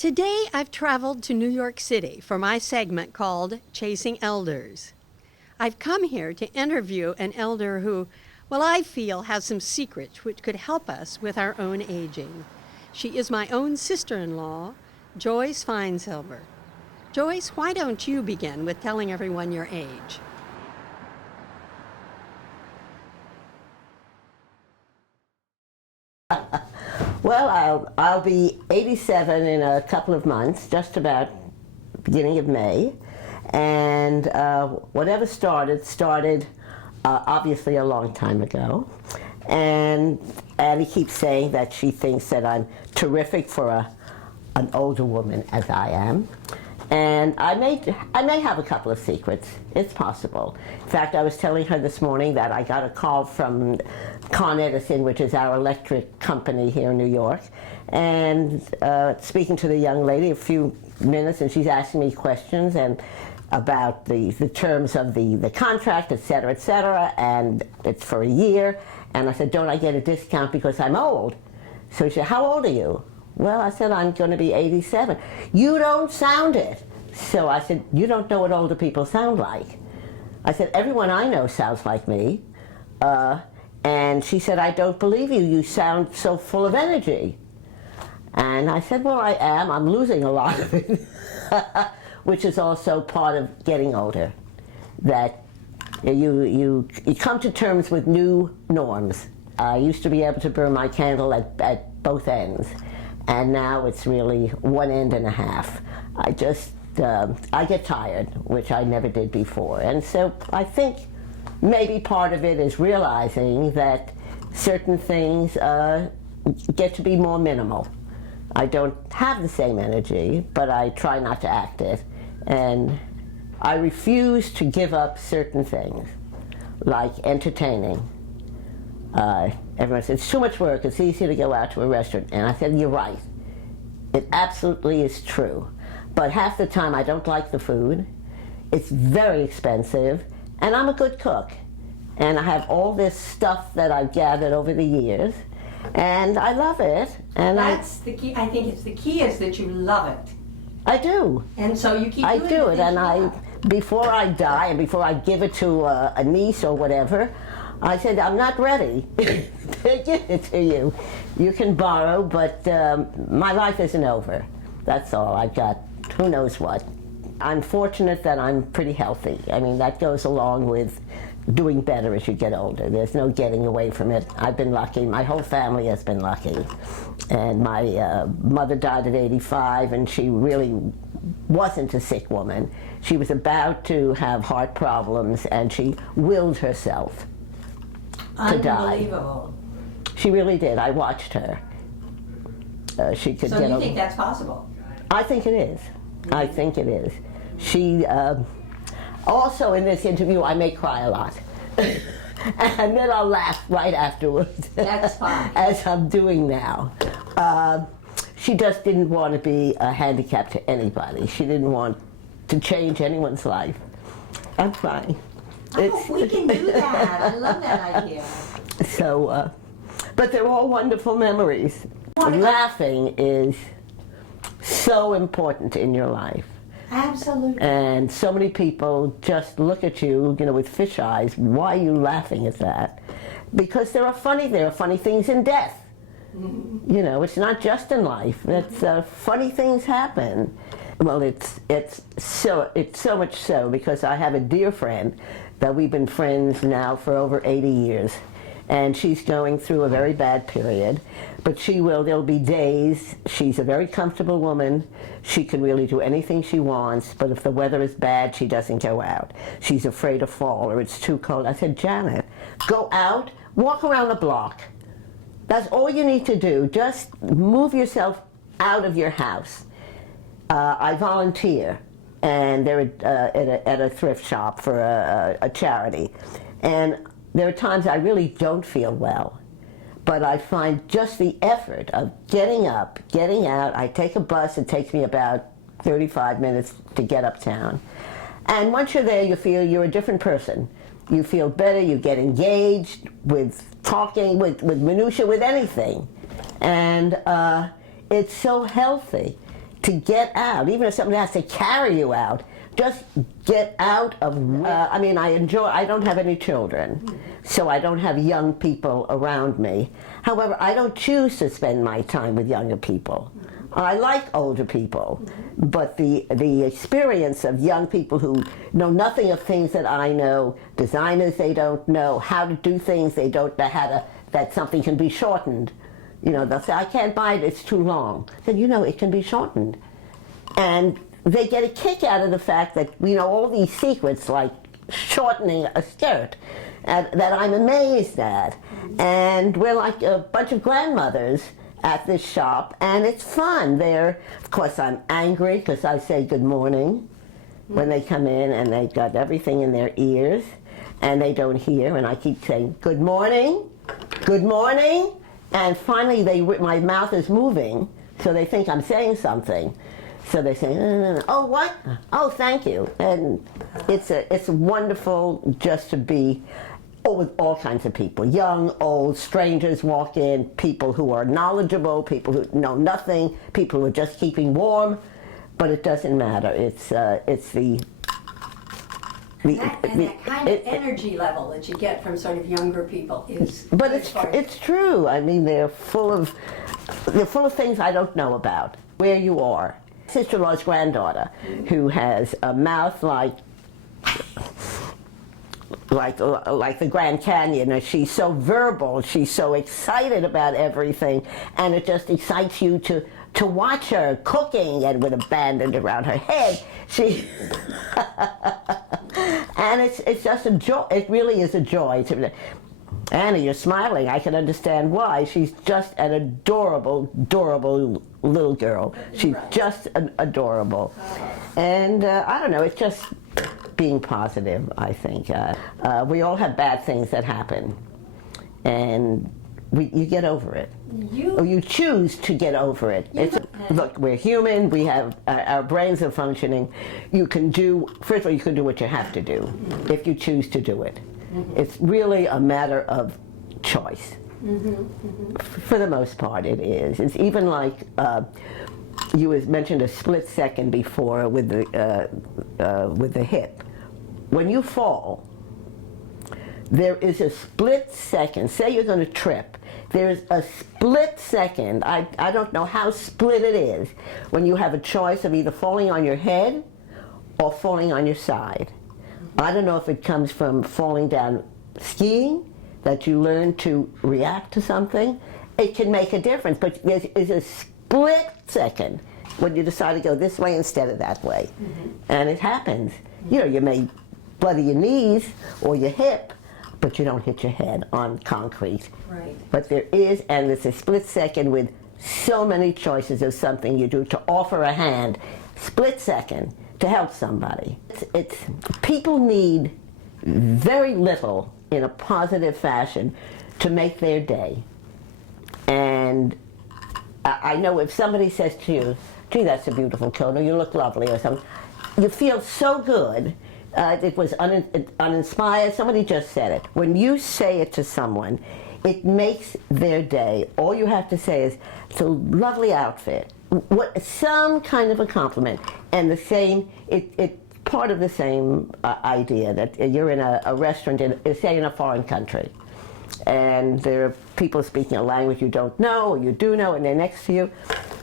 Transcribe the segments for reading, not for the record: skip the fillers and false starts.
Today I've traveled to New York City for my segment called Chasing Elders. I've come here to interview an elder who, well, I feel has some secrets which could help us with our own aging. She is my own sister-in-law, Joyce Feinsilber. Joyce, why don't you begin with telling everyone your age? Well, I'll be 87 in a couple of months, just about beginning of May, and whatever started obviously a long time ago. And Addie keeps saying that she thinks that I'm terrific for an older woman as I am. And I may have a couple of secrets. It's possible. In fact, I was telling her this morning that I got a call from Con Edison, which is our electric company here in New York, and speaking to the young lady a few minutes, and she's asking me questions and about the terms of the contract, et cetera, and it's for a year. And I said, don't I get a discount because I'm old? So she said, how old are you? Well, I said, I'm going to be 87. You don't sound it. So I said, you don't know what older people sound like. I said, everyone I know sounds like me. And she said, I don't believe you. You sound so full of energy. And I said, well, I am. I'm losing a lot of it, which is also part of getting older. That you come to terms with new norms. I used to be able to burn my candle at both ends. And now it's really one end and a half. I get tired, which I never did before. And so I think maybe part of it is realizing that certain things get to be more minimal. I don't have the same energy, but I try not to act it. And I refuse to give up certain things, like entertaining. Everyone says, it's too much work, it's easier to go out to a restaurant. And I said, you're right. It absolutely is true. But half the time I don't like the food. It's very expensive. And I'm a good cook. And I have all this stuff that I've gathered over the years. And I love it. And That's the key. I think it's the key is that you love it. I do. And so you keep I doing do the it. things And you love. before I die and before I give it to a niece or whatever, I said, I'm not ready to give it to you. You can borrow, but my life isn't over. That's all. I've got who knows what. I'm fortunate that I'm pretty healthy. I mean, that goes along with doing better as you get older. There's no getting away from it. I've been lucky. My whole family has been lucky. And my mother died at 85, and she really wasn't a sick woman. She was about to have heart problems, and she willed herself to die. Unbelievable. She really did. I watched her. She could So get you over. think that's possible? I think it is. I think it is. She also in this interview I may cry a lot, and then I'll laugh right afterwards. That's fine. As I'm doing now. She just didn't want to be a handicap to anybody. She didn't want to change anyone's life. I'm fine. I hope we can do that. I love that idea. So, but they're all wonderful memories. Laughing is so important in your life. Absolutely. And so many people just look at you, with fish eyes. Why are you laughing at that? Because there are funny things in death. Mm-hmm. It's not just in life. It's funny things happen. Well, it's so much so because I have a dear friend that we've been friends now for over 80 years. And she's going through a very bad period, but there'll be days, she's a very comfortable woman, she can really do anything she wants, but if the weather is bad, she doesn't go out. She's afraid to fall or it's too cold. I said, Janet, go out, walk around the block. That's all you need to do. Just move yourself out of your house. I volunteer, and they're at a thrift shop for a charity. And there are times I really don't feel well, but I find just the effort of getting up, getting out. I take a bus, it takes me about 35 minutes to get uptown. And once you're there, you feel you're a different person. You feel better, you get engaged with talking, with minutia, with anything. And it's so healthy. to get out, even if somebody has to carry you out, just get out of, I don't have any children, so I don't have young people around me. However, I don't choose to spend my time with younger people. I like older people, but the experience of young people who know nothing of things that I know, designers they don't know, how to do things they don't know, that something can be shortened. You know, they'll say, I can't buy it, it's too long. Then it can be shortened. And they get a kick out of the fact that we know all these secrets like shortening a skirt that I'm amazed at. And we're like a bunch of grandmothers at this shop, and it's fun. Of course, I'm angry because I say good morning when they come in, and they've got everything in their ears, and they don't hear, and I keep saying good morning, and finally my mouth is moving, so they think I'm saying something. So they say, oh, what? Oh, thank you. And it's wonderful just to be with all kinds of people, young, old, strangers walk in, people who are knowledgeable, people who know nothing, people who are just keeping warm, but it doesn't matter. It's that kind of energy level that you get from sort of younger people is. But it's true. I mean, they're full of things I don't know about. Where you are. Sister-in-law's granddaughter, who has a mouth like the Grand Canyon, and she's so verbal, she's so excited about everything, and it just excites you to watch her cooking and with a bandage around her head. And it's just a joy. It really is a joy. Anna, you're smiling. I can understand why. She's just an adorable, adorable little girl. She's just adorable. And I don't know, it's just being positive, I think. We all have bad things that happen, and you get over it. Or you choose to get over it. Look, we're human, we have, our brains are functioning. First of all, you can do what you have to do, if you choose to do it. It's really a matter of choice. For the most part, it is. It's even like, you mentioned a split second before with the hip. When you fall, there is a split second. Say you're going to trip. There's a split second. I don't know how split it is when you have a choice of either falling on your head or falling on your side. I don't know if it comes from falling down skiing, that you learn to react to something. It can make a difference, but there's a split second when you decide to go this way instead of that way. And it happens. You may bloody your knees or your hip, but you don't hit your head on concrete. Right. But there is, and it's a split second with so many choices of something you do to offer a hand, split second, to help somebody. People need very little in a positive fashion to make their day. And I know if somebody says to you, gee, that's a beautiful coat, or you look lovely, or something, you feel so good. It was uninspired. Somebody just said it. When you say it to someone, it makes their day. All you have to say is, it's a lovely outfit. Some kind of a compliment. And the same, it's part of the same idea that you're in a restaurant, say in a foreign country, and there are people speaking a language you don't know, or you do know, and they're next to you.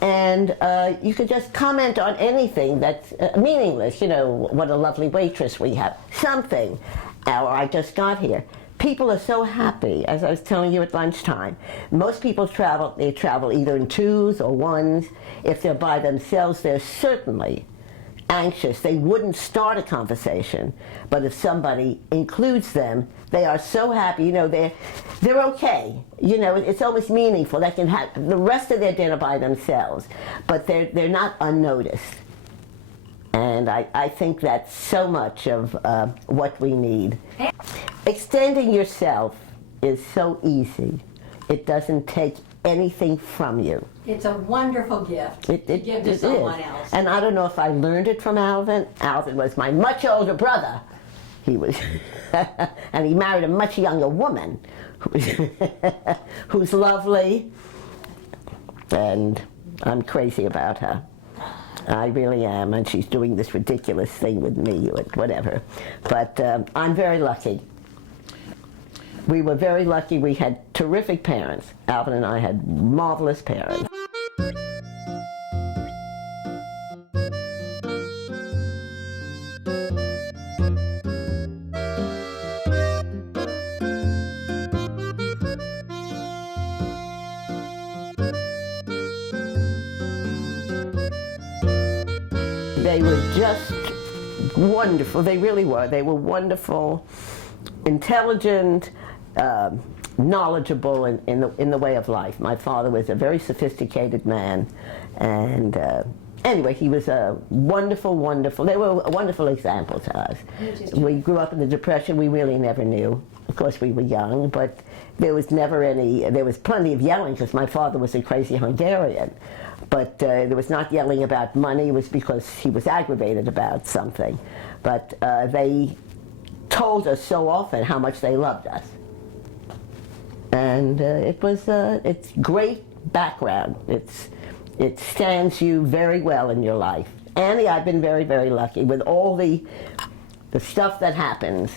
And you could just comment on anything that's meaningless. What a lovely waitress we have. Something. Or I just got here. People are so happy, as I was telling you at lunchtime. Most people travel either in twos or ones. If they're by themselves, they're certainly anxious. They wouldn't start a conversation. But if somebody includes them, they are so happy. They're okay. It's almost meaningful. They can have the rest of their dinner by themselves, but they're not unnoticed. And I think that's so much of what we need. Extending yourself is so easy. It doesn't take anything from you. It's a wonderful gift to give to someone else. And I don't know if I learned it from Alvin. Alvin was my much older brother. He was, and he married a much younger woman who's lovely, and I'm crazy about her. I really am, and she's doing this ridiculous thing with me, or whatever. But I'm very lucky. We were very lucky. We had terrific parents. Alvin and I had marvelous parents. They were just wonderful. They really were. They were wonderful, intelligent, knowledgeable in the way of life. My father was a very sophisticated man, and anyway, he was a wonderful, wonderful. They were a wonderful example to us. We grew up in the Depression. We really never knew. Of course, we were young, but there was never any. There was plenty of yelling because my father was a crazy Hungarian. But there was not yelling about money. It was because he was aggravated about something. But they told us so often how much they loved us. And it's great background. It stands you very well in your life. Annie, I've been very, very lucky with all the stuff that happens.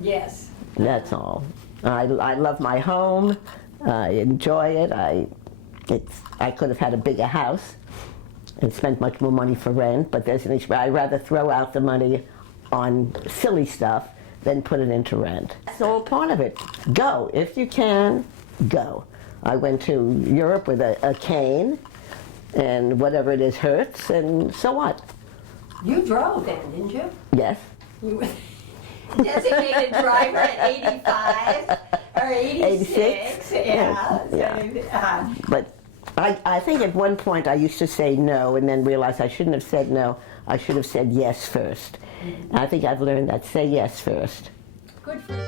Yes. That's all. I love my home. I enjoy it. I could have had a bigger house and spent much more money for rent, but there's an issue. I'd rather throw out the money on silly stuff than put it into rent. That's all part of it. Go. If you can, go. I went to Europe with a cane, and whatever it is hurts, and so what? You drove then, didn't you? Yes. You were designated driver at 85 or 86. Yeah. But I think at one point I used to say no and then realized I shouldn't have said no. I should have said yes first. Mm-hmm. I think I've learned that. Say yes first. Good for you.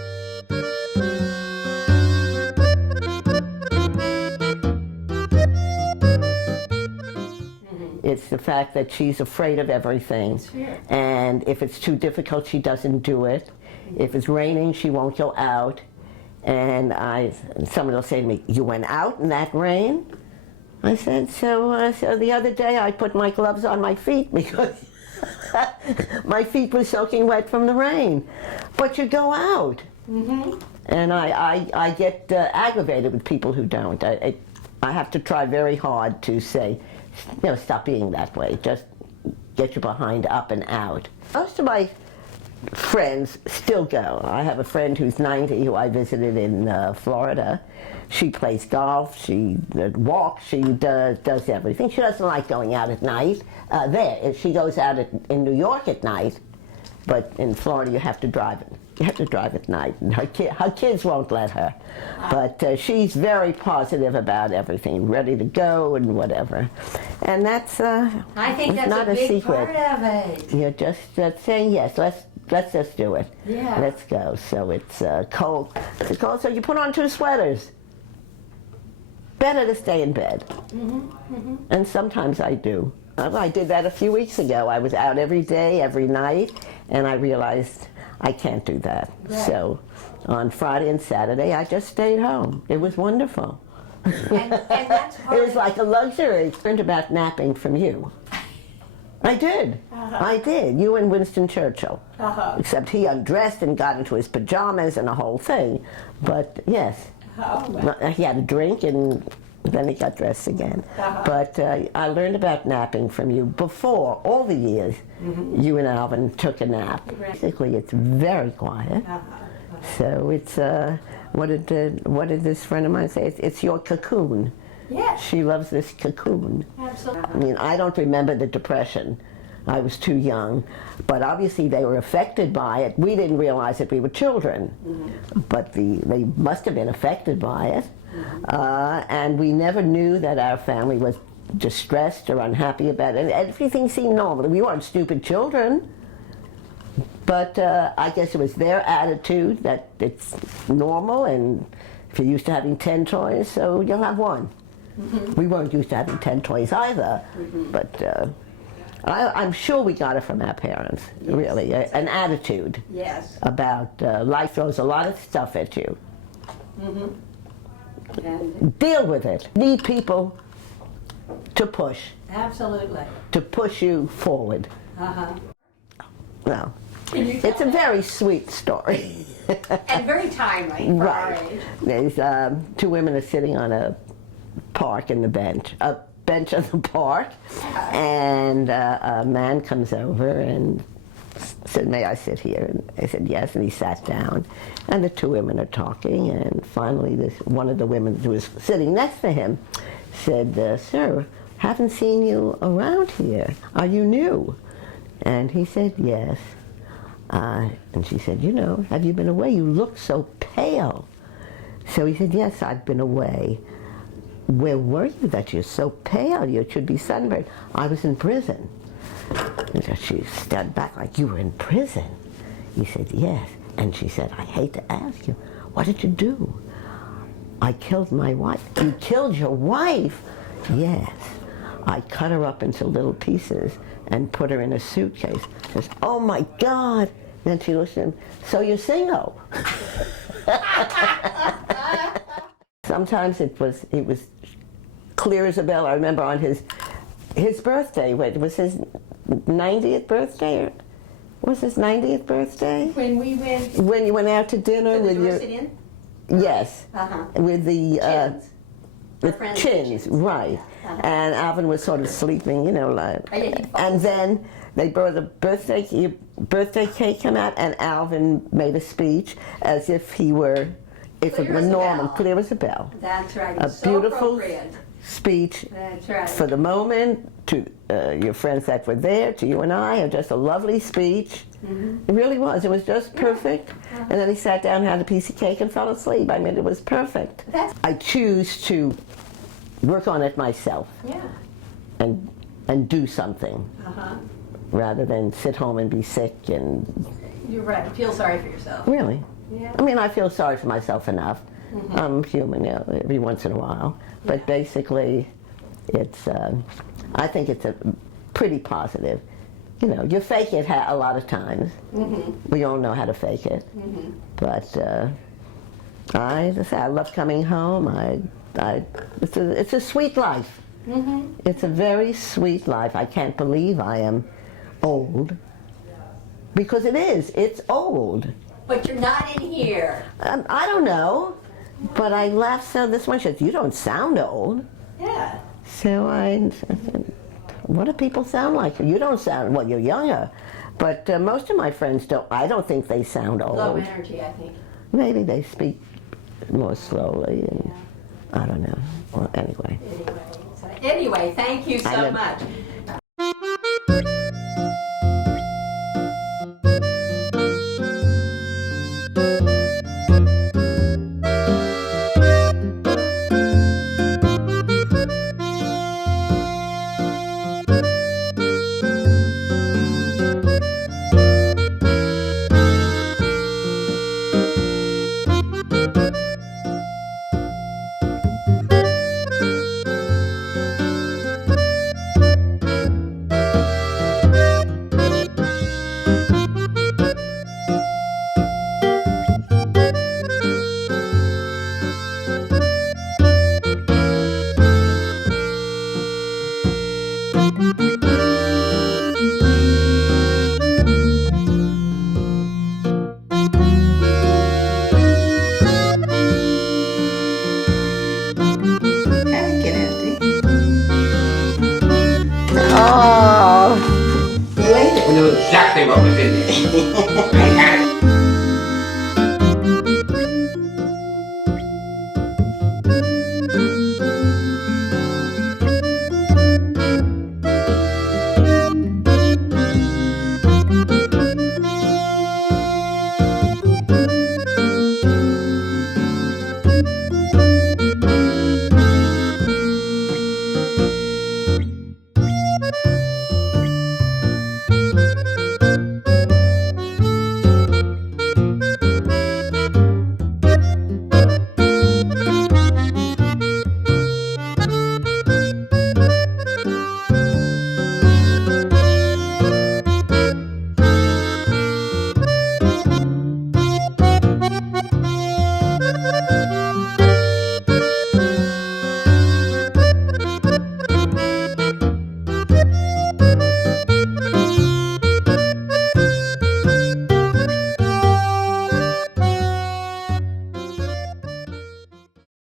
It's the fact that she's afraid of everything. And if it's too difficult, she doesn't do it. If it's raining, she won't go out. And someone will say to me, "You went out in that rain?" I said, so the other day I put my gloves on my feet because my feet were soaking wet from the rain. But you go out. Mm-hmm. And I get aggravated with people who don't. I have to try very hard to say, stop being that way. Just get your behind up and out. Most of my friends still go. I have a friend who's 90 who I visited in Florida. She plays golf, she walks, she does everything. She doesn't like going out at night. She goes out in New York at night, but in Florida you have to drive it. You have to drive at night, and her kids won't let her. But she's very positive about everything, ready to go and whatever. And that's I think that's not a big secret. part of it. You're just saying yes. Let's just do it. Yeah. Let's go. So it's cold. It's cold. So you put on 2 sweaters. Better to stay in bed. Mm-hmm. Mm-hmm. And sometimes I do. I did that a few weeks ago. I was out every day, every night, and I realized I can't do that. Right. So on Friday and Saturday, I just stayed home. It was wonderful. And that's It was like a luxury. I learned about napping from you. I did. Uh-huh. I did. You and Winston Churchill. Uh-huh. Except he undressed and got into his pajamas and the whole thing. But yes. Oh, well. He had a drink and then he got dressed again. Uh-huh. But I learned about napping from you before, all the years, mm-hmm. you and Alvin took a nap. Right. Basically, it's very quiet. Uh-huh. Uh-huh. So it's, what did this friend of mine say? It's your cocoon. Yes. She loves this cocoon. Absolutely. I mean, I don't remember the Depression. I was too young. But obviously they were affected by it. We didn't realize that we were children. Mm-hmm. But they must have been affected by it. Mm-hmm. And we never knew that our family was distressed or unhappy about it. Everything seemed normal. We weren't stupid children. But I guess it was their attitude that it's normal, and if you're used to having 10 toys, so you'll have one. Mm-hmm. We weren't used to having 10 toys either, mm-hmm. but I'm sure we got it from our parents, yes. Really, an attitude yes. about life throws a lot of stuff at you. Mm-hmm. Deal with it. Need people to push, Absolutely. to push you forward. Uh-huh. Well, Can you tell it's a very sweet story. and very timely for our Right. age. There's 2 women are sitting on a park in the bench, a bench in the park, and a man comes over and said, "May I sit here?" And I said, "Yes," and he sat down. And the 2 women are talking, and finally one of the women who was sitting next to him said, "Sir, haven't seen you around here. Are you new?" And he said, "Yes." And she said, "Have you been away? You look so pale." So he said, "Yes, I've been away." "Where were you that you're so pale? You should be sunburned." "I was in prison." And so she stood back like, "You were in prison?" He said, "Yes." And she said, "I hate to ask you, what did you do?" "I killed my wife." "You killed your wife?" "Yes. I cut her up into little pieces and put her in a suitcase." She says, "Oh my God." Then she looks at him, "So you're single?" Sometimes it was clear as a bell. I remember on his birthday, it was his 90th birthday, or was his 90th birthday? When we went When you went out to dinner to the with your, Dorset Inn? yes, with the Chins. the Our friends, chins, Chins. right. And Alvin was sort of sleeping, like. Oh, yeah, he'd fall And then they brought the birthday cake come out, and Alvin made a speech as if he were, if Clear it were as a normal, bell. clear as a bell. That's right. A So beautiful appropriate. speech That's right. for the moment, to your friends that were there, to you and I, just a lovely speech. It really was. It was just perfect. And then he sat down, had a piece of cake, and fell asleep. I mean, it was perfect. I choose to work on it myself Yeah. and do something rather than sit home and be sick and You're right. Feel sorry for yourself. really. Yeah. I mean, I feel sorry for myself enough. I'm human, every once in a while. But basically, it's, I think it's a pretty positive. You fake it a lot of times. We all know how to fake it. But I love coming home. It's a sweet life. It's a very sweet life. I can't believe I am old. Because it is. It's old. But you're not in here. I don't know, but I laughed. So this one said, "You don't sound old." Yeah. So I said, "What do people sound like?" "You don't sound, well, you're younger." But most of my friends don't. I don't think they sound old. Low energy, I think. Maybe they speak more slowly, and I don't know. Well, anyway. Anyway, thank you so much. Oh, I know exactly what was in there.